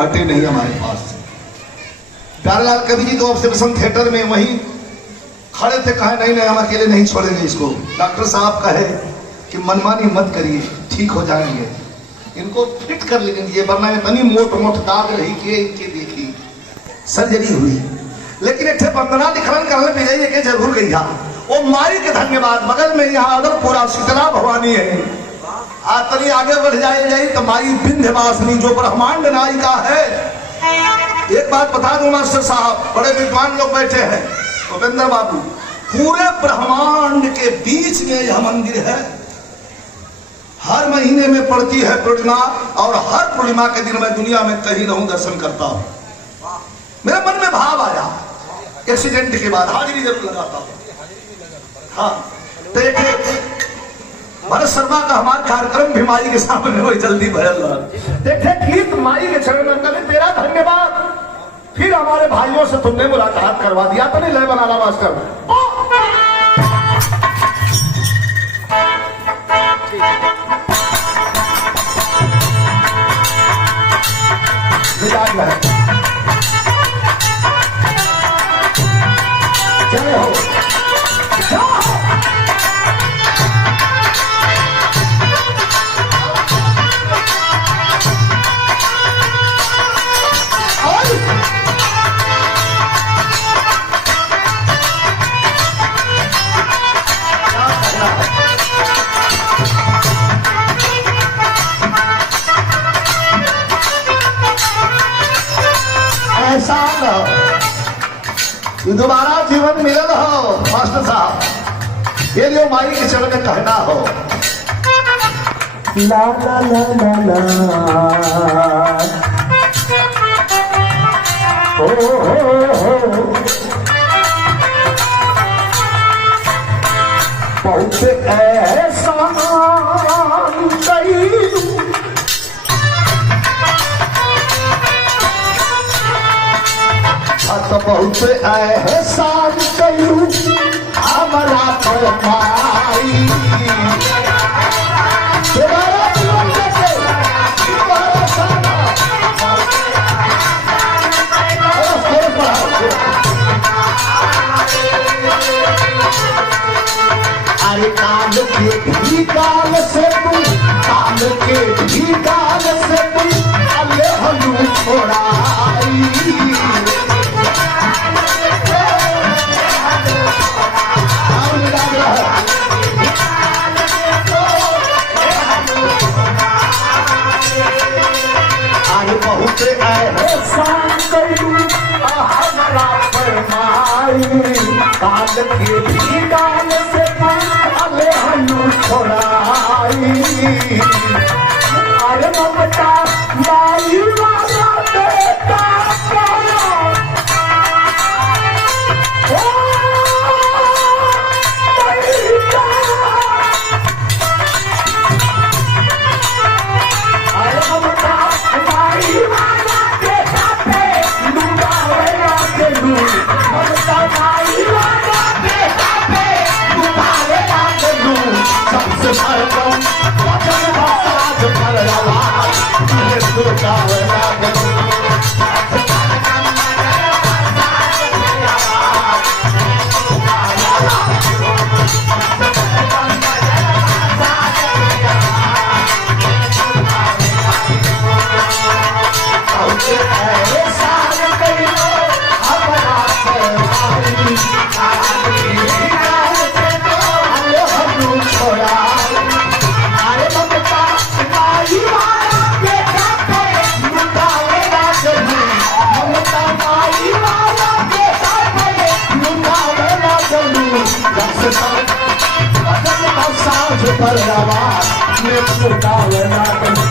हटे नहीं हमारे पास। प्यारेलाल कवि जी तो ऑब्जर्वेशन थिएटर में वहीं खड़े थे, कहे नहीं नहीं हम अकेले नहीं छोड़ेंगे इसको। डॉक्टर साहब कहे कि मनमानी मत करिए, ठीक हो जाएंगे, इनको फिट कर लेंगे, वरना इतनी मोट मोट दाग रही कि इनके देखी सर्जरी हुई। लेकिन एक वंदना लिखन करने पे गई के जरूर गई हा। वो माई के धन्यवाद बगल में यहाँ अदरपुरा शीतला भवानी है। तनी आगे बढ़ जाए तो माई विंध्यवासिनी जो ब्रह्मांड नायिका है। एक बात बता दूं मास्टर साहब, बड़े विद्वान लोग बैठे हैं, भूपेंद्र बाबू, पूरे ब्रह्मांड के बीच में यह मंदिर है। हर महीने में पड़ती है पूर्णिमा और हर पूर्णिमा के दिन मैं दुनिया में कहीं रहूं दर्शन करता हूं। मेरे मन में भाव आया एक्सीडेंट के बाद, हाजिरी जरूर लगाता हूं। हाँ, तो एक भरत शर्मा का हमारा कार्यक्रम भी माई के सामने हो जल्दी भरल देखे गीत माई के चरण में कभी तेरा धन्यवाद। फिर हमारे भाइयों से तुमने मुलाकात करवा दिया तो नहीं लय बनाना मास्टर। जय हो दोबारा जीवन मिलल हो मास्टर साहब, ये जो माई के चरण में कहना हो ला ला ला ला ला हो बहुत ऐसा तो बहुत एहसान कयू हमारा पर माई। अरे काल के भी काल से तू, काल के भी काल से तू अल्ले हलू छोड़ाई। बहुत एहसान कयू हमारा फरमाई। काल के भी काल से अले हनु छोड़ाई। अरे ममता माई वाला बेटा पर